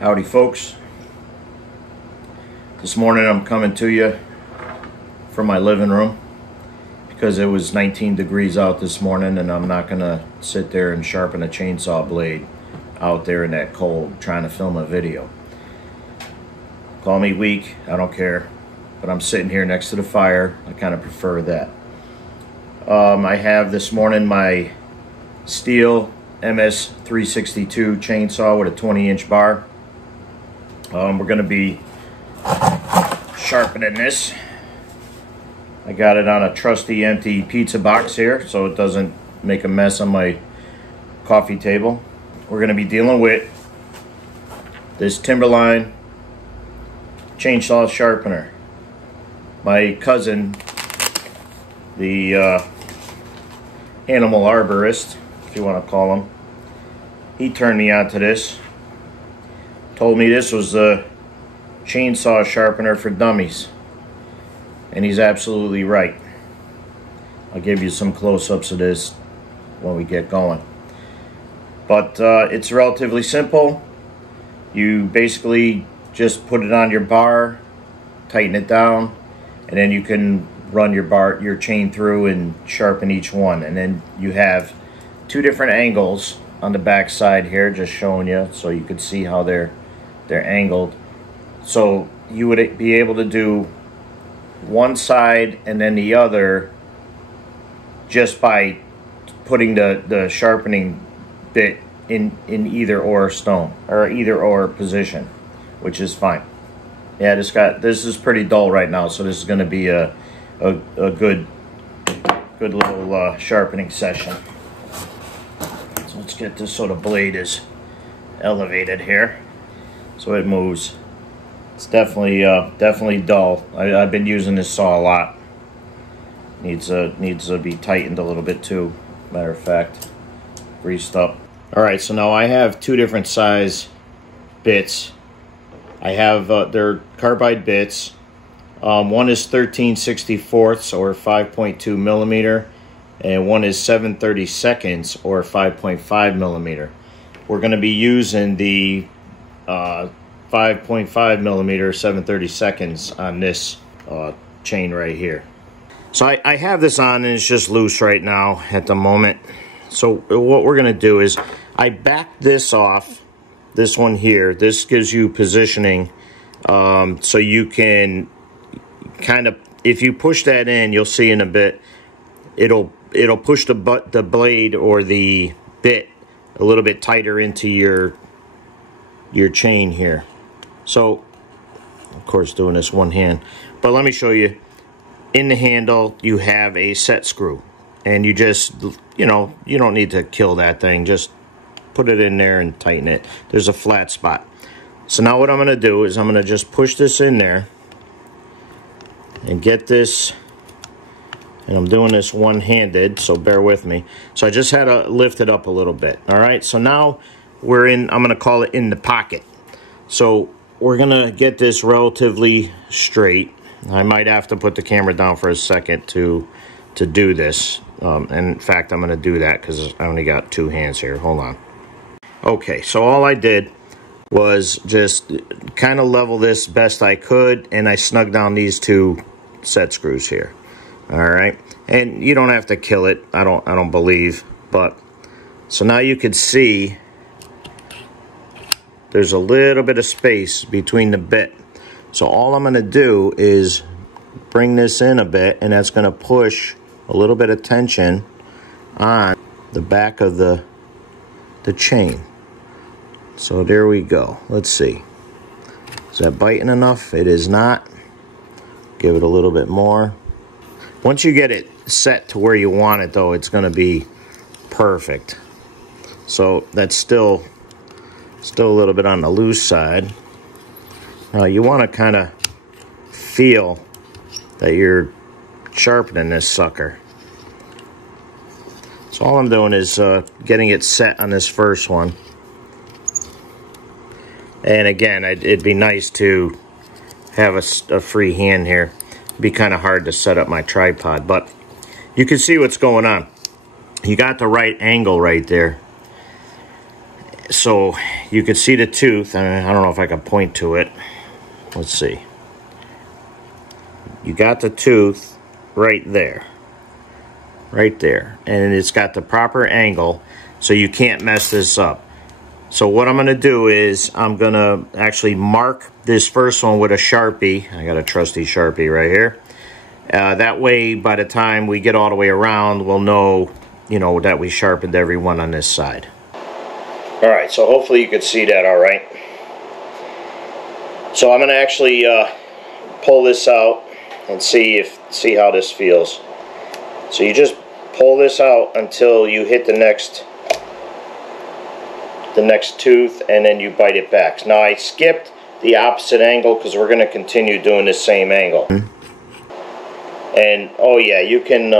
Howdy folks. This morning I'm coming to you from my living room because it was 19 degrees out this morning and I'm not gonna sit there and sharpen a chainsaw blade out there in that cold trying to film a video. Call me weak, I don't care, but I'm sitting here next to the fire. I kind of prefer that. I have this morning my Stihl MS362 chainsaw with a 20-inch bar. We're going to be sharpening this. I got it on a trusty empty pizza box here so it doesn't make a mess on my coffee table. We're going to be dealing with this Timberline chainsaw sharpener. My cousin, the animal arborist, if you want to call him, he turned me on to this. Told me this was a chainsaw sharpener for dummies, and he's absolutely right. I'll give you some close-ups of this when we get going, but it's relatively simple. You basically just put it on your bar, tighten it down, and then you can run your chain through and sharpen each one. And then you have two different angles on the back side here, just showing you so you could see how they're angled. So you would be able to do one side and then the other just by putting the sharpening bit in either or stone or either or position, which is fine. Yeah, this is pretty dull right now, so this is going to be a good little sharpening session. So let's get this so the blade is elevated here so it moves. It's definitely dull. I've been using this saw a lot. Needs to be tightened a little bit too. Matter of fact, greased up. All right, so now I have two different size bits. I have they're carbide bits. One is 13/64 or 5.2 millimeter, and one is 7/32 or 5.5 millimeter. We're going to be using the 5.5 millimeter 7/32 on this chain right here. So I have this on and it's just loose right now at the moment. So what we're going to do is I back this off, this one here. This gives you positioning, so you can kind of, if you push that in, you'll see in a bit, it'll push the blade or the bit a little bit tighter into your chain here. So of course doing this one hand, but let me show you. In the handle you have a set screw, and you just, you don't need to kill that thing, just put it in there and tighten it. There's a flat spot. So now what I'm going to do is I'm going to just push this in there and get this, and I'm doing this one-handed, so bear with me. So I just had to lift it up a little bit. All right, so now we're in, I'm going to call it in the pocket. So we're going to get this relatively straight. I might have to put the camera down for a second to do this. And in fact, I'm going to do that because I only got two hands here. Hold on. Okay, so all I did was just kind of level this best I could, and I snugged down these two set screws here. All right, and you don't have to kill it. I don't believe, but so now you can see there's a little bit of space between the bit. So all I'm going to do is bring this in a bit, and that's going to push a little bit of tension on the back of the chain. So there we go. Let's see. Is that biting enough? It is not. Give it a little bit more. Once you get it set to where you want it, though, it's going to be perfect. So that's still a little bit on the loose side. Now you want to kind of feel that you're sharpening this sucker. So all I'm doing is getting it set on this first one. And again, it'd be nice to have a free hand here. It'd be kind of hard to set up my tripod, but you can see what's going on. You got the right angle right there. so you can see the tooth. I don't know if I can point to it. Let's see. You got the tooth right there. Right there. And it's got the proper angle, so you can't mess this up. So what I'm going to do is I'm going to actually mark this first one with a Sharpie. I got a trusty Sharpie right here. That way, by the time we get all the way around, we'll know, you know, that we sharpened every one on this side. All right, so hopefully you can see that all right. So I'm going to actually pull this out and see how this feels. So you just pull this out until you hit the next tooth, and then you bite it back. Now I skipped the opposite angle because we're going to continue doing the same angle. And oh yeah, you can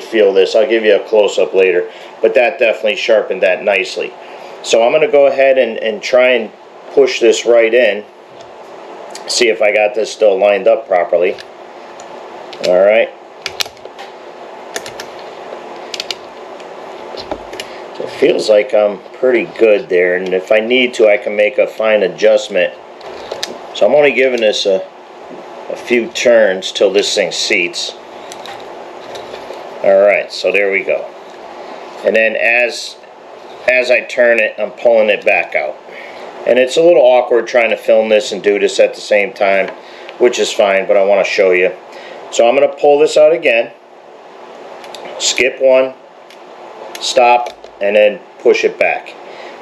feel this. I'll give you a close-up later, but that definitely sharpened that nicely. So I'm going to go ahead and try and push this right in. See if I got this still lined up properly. All right. So it feels like I'm pretty good there, and if I need to, I can make a fine adjustment. So I'm only giving this a few turns till this thing seats. All right, so there we go. And then as I turn it, I'm pulling it back out. And it's a little awkward trying to film this and do this at the same time, which is fine, but I want to show you. So I'm going to pull this out again, skip one, stop, and then push it back.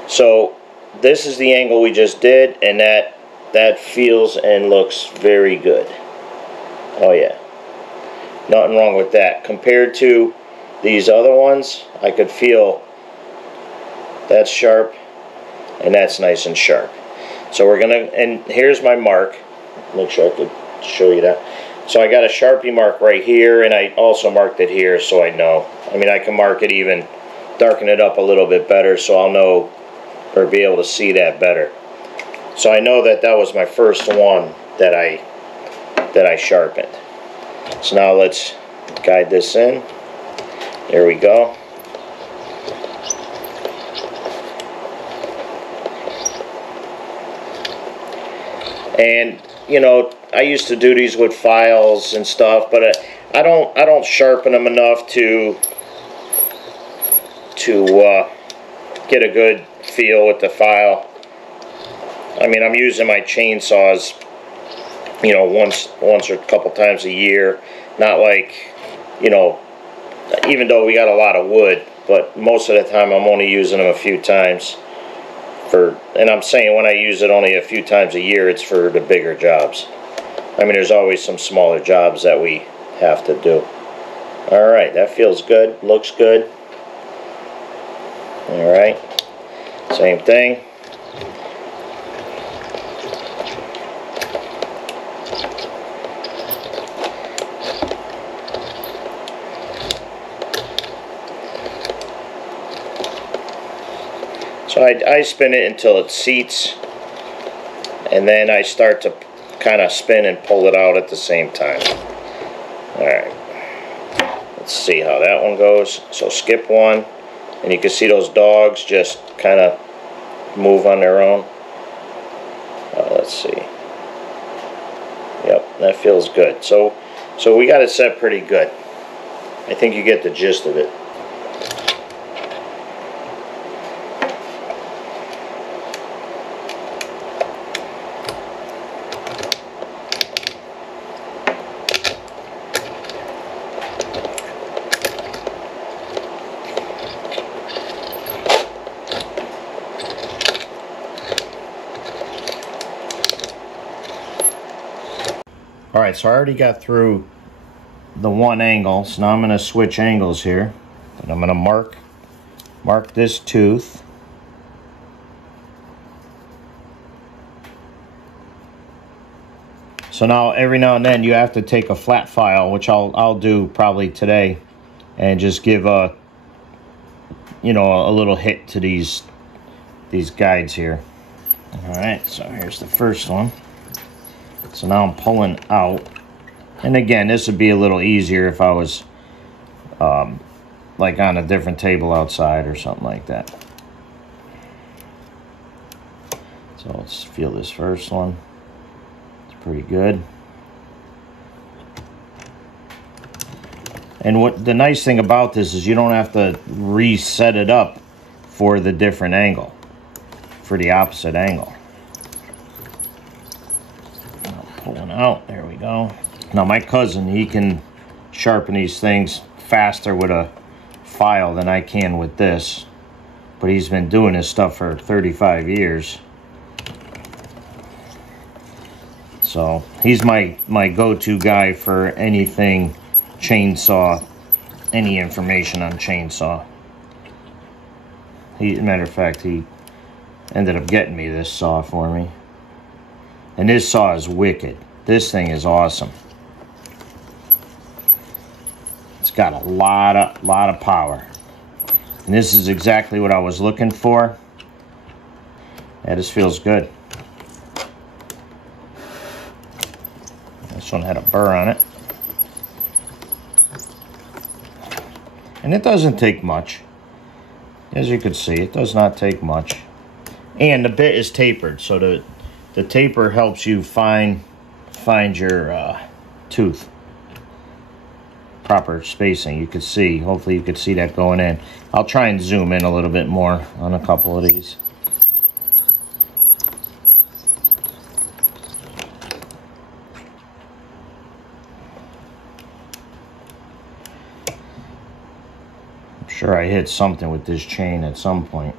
So this is the angle we just did, and that feels and looks very good. Oh yeah, nothing wrong with that. Compared to these other ones, I could feel that's sharp and that's nice and sharp. So we're gonna, and here's my mark. Make sure I could show you that. So I got a Sharpie mark right here, and I also marked it here so I know. I mean, I can mark it even, darken it up a little bit better so I'll know or be able to see that better. So I know that that was my first one that I sharpened. So now let's guide this in. There we go. And you know, I used to do these with files and stuff, but I don't sharpen them enough to get a good feel with the file. I mean, I'm using my chainsaws, you know, once or a couple times a year. Not like, you know, even though we got a lot of wood, but most of the time I'm only using them a few times. And I'm saying when I use it only a few times a year, it's for the bigger jobs. I mean, there's always some smaller jobs that we have to do. All right, that feels good, looks good. All right, same thing. So I spin it until it seats, and then I start to kind of spin and pull it out at the same time. Alright, let's see how that one goes. So skip one, and you can see those dogs just kind of move on their own. Let's see. Yep, that feels good. So we got it set pretty good. I think you get the gist of it. Alright, so I already got through the one angle, so now I'm going to switch angles here. And I'm going to mark this tooth. So now every now and then you have to take a flat file, which I'll do probably today, and just give a little hit to these guides here. Alright, so here's the first one. So now I'm pulling out, and again, this would be a little easier if I was like on a different table outside or something like that. So let's feel this first one. It's pretty good. And what the nice thing about this is you don't have to reset it up for the different angle, for the opposite angle. I'll pull one out, there we go. Now my cousin, he can sharpen these things faster with a file than I can with this, but he's been doing this stuff for 35 years. So he's my go-to guy for anything chainsaw, any information on chainsaw. Matter of fact, he ended up getting me this saw for me. And this saw is wicked. This thing is awesome. It's got a lot of power. And this is exactly what I was looking for. Yeah, this feels good. This one had a burr on it. And it doesn't take much. As you can see, it does not take much. And the bit is tapered, so the taper helps you find your tooth. Proper spacing, you could see. Hopefully you could see that going in. I'll try and zoom in a little bit more on a couple of these. Sure, I hit something with this chain at some point.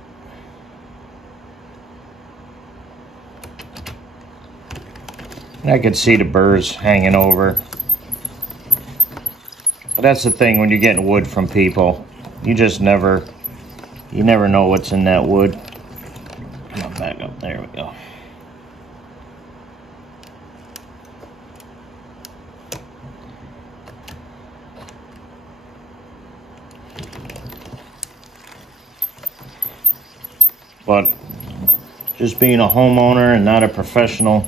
And I could see the burrs hanging over. But that's the thing when you're getting wood from people. You never know what's in that wood. Come on, back up. There we go. But just being a homeowner and not a professional,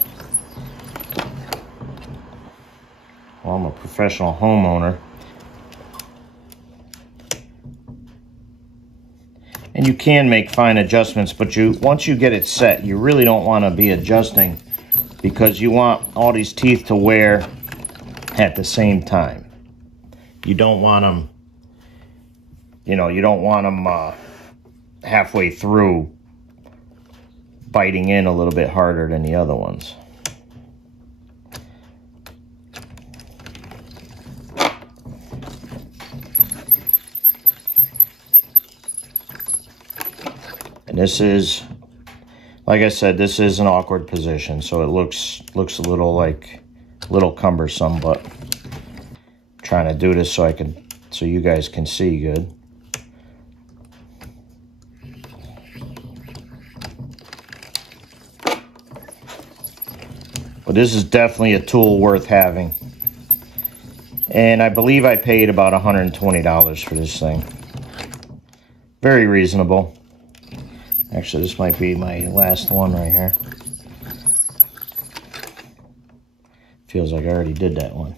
well, I'm a professional homeowner. And you can make fine adjustments, but once you get it set, you really don't want to be adjusting because you want all these teeth to wear at the same time. You don't want them, you don't want them halfway through biting in a little bit harder than the other ones. And this is, like I said, this is an awkward position, so it looks a little cumbersome, but I'm trying to do this so you guys can see good. But this is definitely a tool worth having. And I believe I paid about $120 for this thing. Very reasonable. Actually, this might be my last one right here. Feels like I already did that one.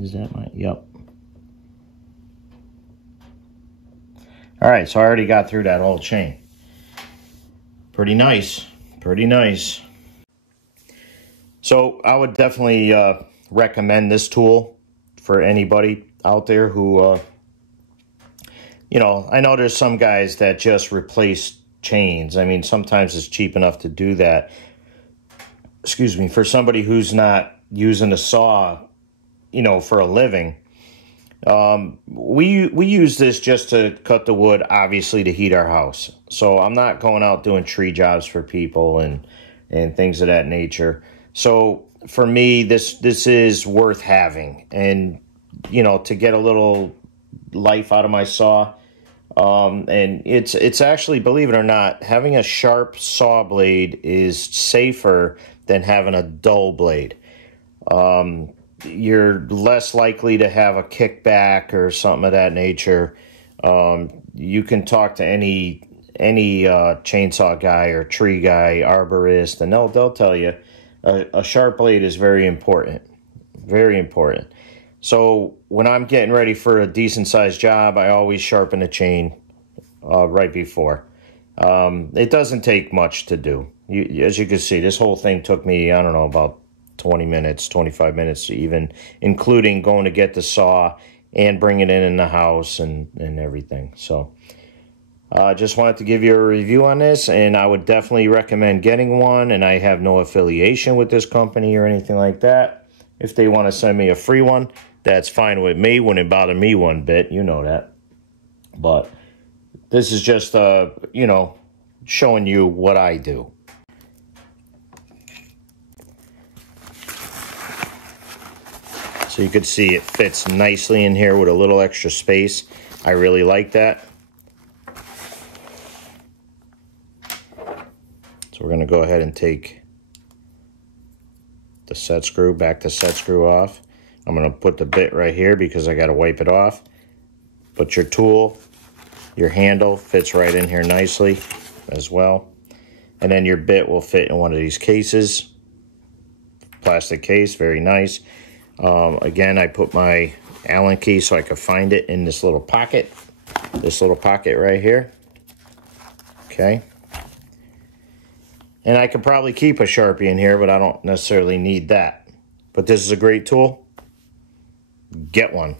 Is that my, yep. All right, so I already got through that whole chain. Pretty nice, pretty nice. So I would definitely recommend this tool for anybody out there who, I know there's some guys that just replace chains. I mean, sometimes it's cheap enough to do that. Excuse me, for somebody who's not using a saw, for a living. We use this just to cut the wood, obviously to heat our house. So I'm not going out doing tree jobs for people and things of that nature. So for me, this is worth having, and to get a little life out of my saw. And it's actually, believe it or not, having a sharp saw blade is safer than having a dull blade. You're less likely to have a kickback or something of that nature. You can talk to any chainsaw guy or tree guy, arborist, and they'll tell you a sharp blade is very important, very important. So when I'm getting ready for a decent sized job, I always sharpen the chain right before. It doesn't take much to do. As you can see, this whole thing took me, I don't know, about 20 minutes, 25 minutes even, including going to get the saw and bring it in the house and everything. So I just wanted to give you a review on this, and I would definitely recommend getting one, and I have no affiliation with this company or anything like that. If they want to send me a free one, that's fine with me. Wouldn't bother me one bit, you know that. But this is just, you know, showing you what I do. So you can see it fits nicely in here with a little extra space. I really like that. So we're going to go ahead and take the set screw, back the set screw off. I'm going to put the bit right here because I got to wipe it off. But your tool, your handle fits right in here nicely as well. And then your bit will fit in one of these cases. Plastic case, very nice. Again, I put my Allen key so I can find it in this little pocket. This little pocket right here. Okay. And I could probably keep a Sharpie in here, but I don't necessarily need that. But this is a great tool. Get one.